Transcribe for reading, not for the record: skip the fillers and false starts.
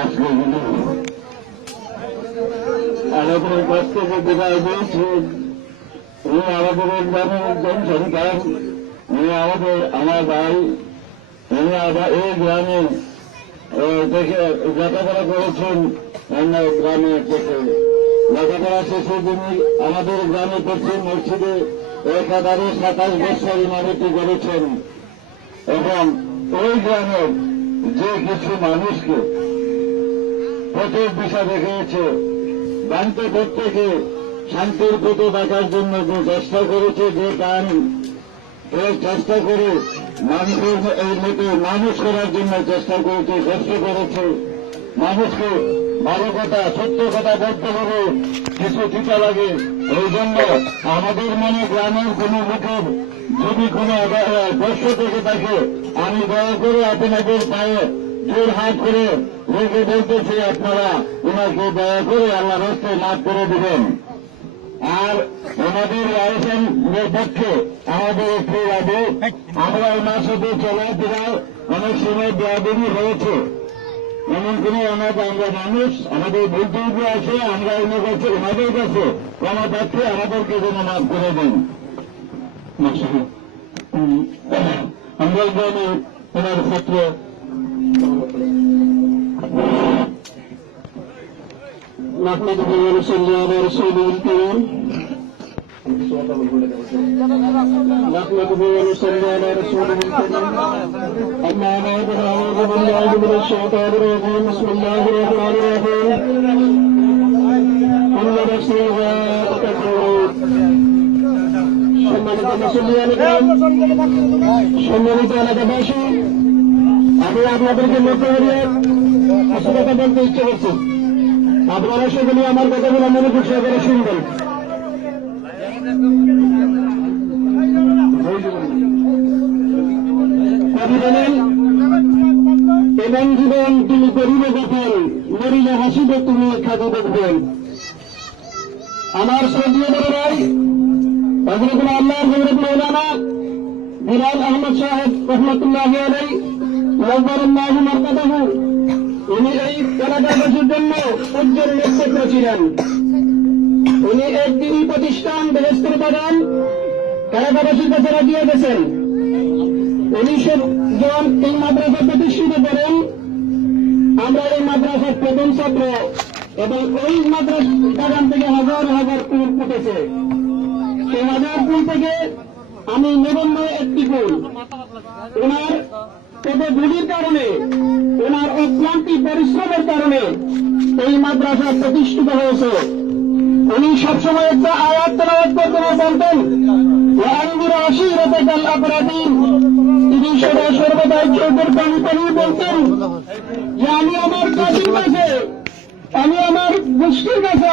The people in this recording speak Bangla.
আজকে আমাদের কাছ থেকে বিদায় দিয়েছেন। উনি আমাদের গ্রামের একজন সন্তান, উনি আমার ভাই। উনি এই গ্রামে থেকে লেখাপড়া করেছেন। অন্য গ্রামে থেকে লেখাপড়া শেষে তিনি আমাদের গ্রামে করছেন মসজিদে 1027 বছর ইমামতি করেছেন। এবং ওই গ্রামের যে কিছু মানুষকে পথের দিশা দেখিয়েছে, বাড়িতে প্রত্যেকে শান্তির পথে থাকার জন্য যে চেষ্টা করেছে, যে গান চেষ্টা করে মানুষের এই মতো মানুষ করার জন্য চেষ্টা করেছে, কষ্ট করেছে। মানুষকে ভালো কথা, সত্য কথা বলতে হবে, কিছু টিকা লাগে। এই জন্য আমাদের মনে গ্রামের কোন লোকের যদি কোনো কষ্ট থেকে থাকে, আমি দয়া করে আপনাদের পায়ে জোর হাত করে রেখে বলতেছি, আপনারা ওনাকে দয়া করে আল্লাহ রাস্তায় মাফ করে দিবেন। আর আমাদের আয়োজনের পক্ষে আমাদের একটু লাগে, আমরা ওনার সাথে চলাফেরায় অনেক সময় দেওয়াদেবী হয়েছে। এমন কোন আমরা মানুষ, আমাদের বৈধব্য আছে, আমরা ওনাদের কাছে ক্ষমা পাচ্ছি, আমাদেরকে যেন মাফ করে দেন। আমরা গ্রামে ওনার ছাত্র نحمده ونصلي على رسوله الكريم نحمده ونصلي على رسوله الكريم أما بعد فأعوذ بالله من الشيطان الرجيم بسم الله الرحمن الرحيم كل نفس ذائقة الموت সম্মানিত এলাকাবাসী, আমি আপনাদেরকে লক্ষ্য করিয়ে কিছু কথা বলতে ইচ্ছে করছি। আপনারা সেগুলি আমার কথাগুলো মনোযোগ সহকারে শুনবেন। কবি বলেন, এমন জীবন তুমি করিবে যখন মরিলে হাসিবে তুমি খাতে দেখবেন। আমার শ্রদ্ধেয় বড় ভাই হযরতুল আল্লাহ হযরত মাওলানা বিলাল আহমদ সাহেব রহমাতুল্লাহি আলাইহি নওয়ারাল্লাহু মারকাদাহু, উনি এই এলাকাবাসীর জন্য উজ্জ্বল নক্ষত্র ছিলেন। উনি একদিনই প্রতিষ্ঠান বেহেশতের বাগান এলাকাবাসীর কাছে রাখিয়ে গেছেন। উনি যখন এই মাদ্রাসা প্রতিষ্ঠিত করেন, আমরা এই মাদ্রাসার প্রথম ছাত্র, এবং ওই মাদ্রাসা বাগান থেকে হাজার হাজার ফুল ফুটেছে। সেই হাজার ফুল থেকে আমি নগণ্য একটি ফুল। ওনার পদগুলির কারণে, ওনার অক্লান্তি পরিশ্রমের কারণে এই মাদ্রাসা প্রতিষ্ঠিত হয়েছে। উনি সবসময় একটা আয়াত তেলাওয়াত করতেন, বলতেন ওয়ানজির আশীরাতাকাল আকরাবিন। তিনি সর্বদাই চোখের পানি পানি বলতেন যে আমি আমার জাতির কাছে, আমি আমার গোষ্ঠীর কাছে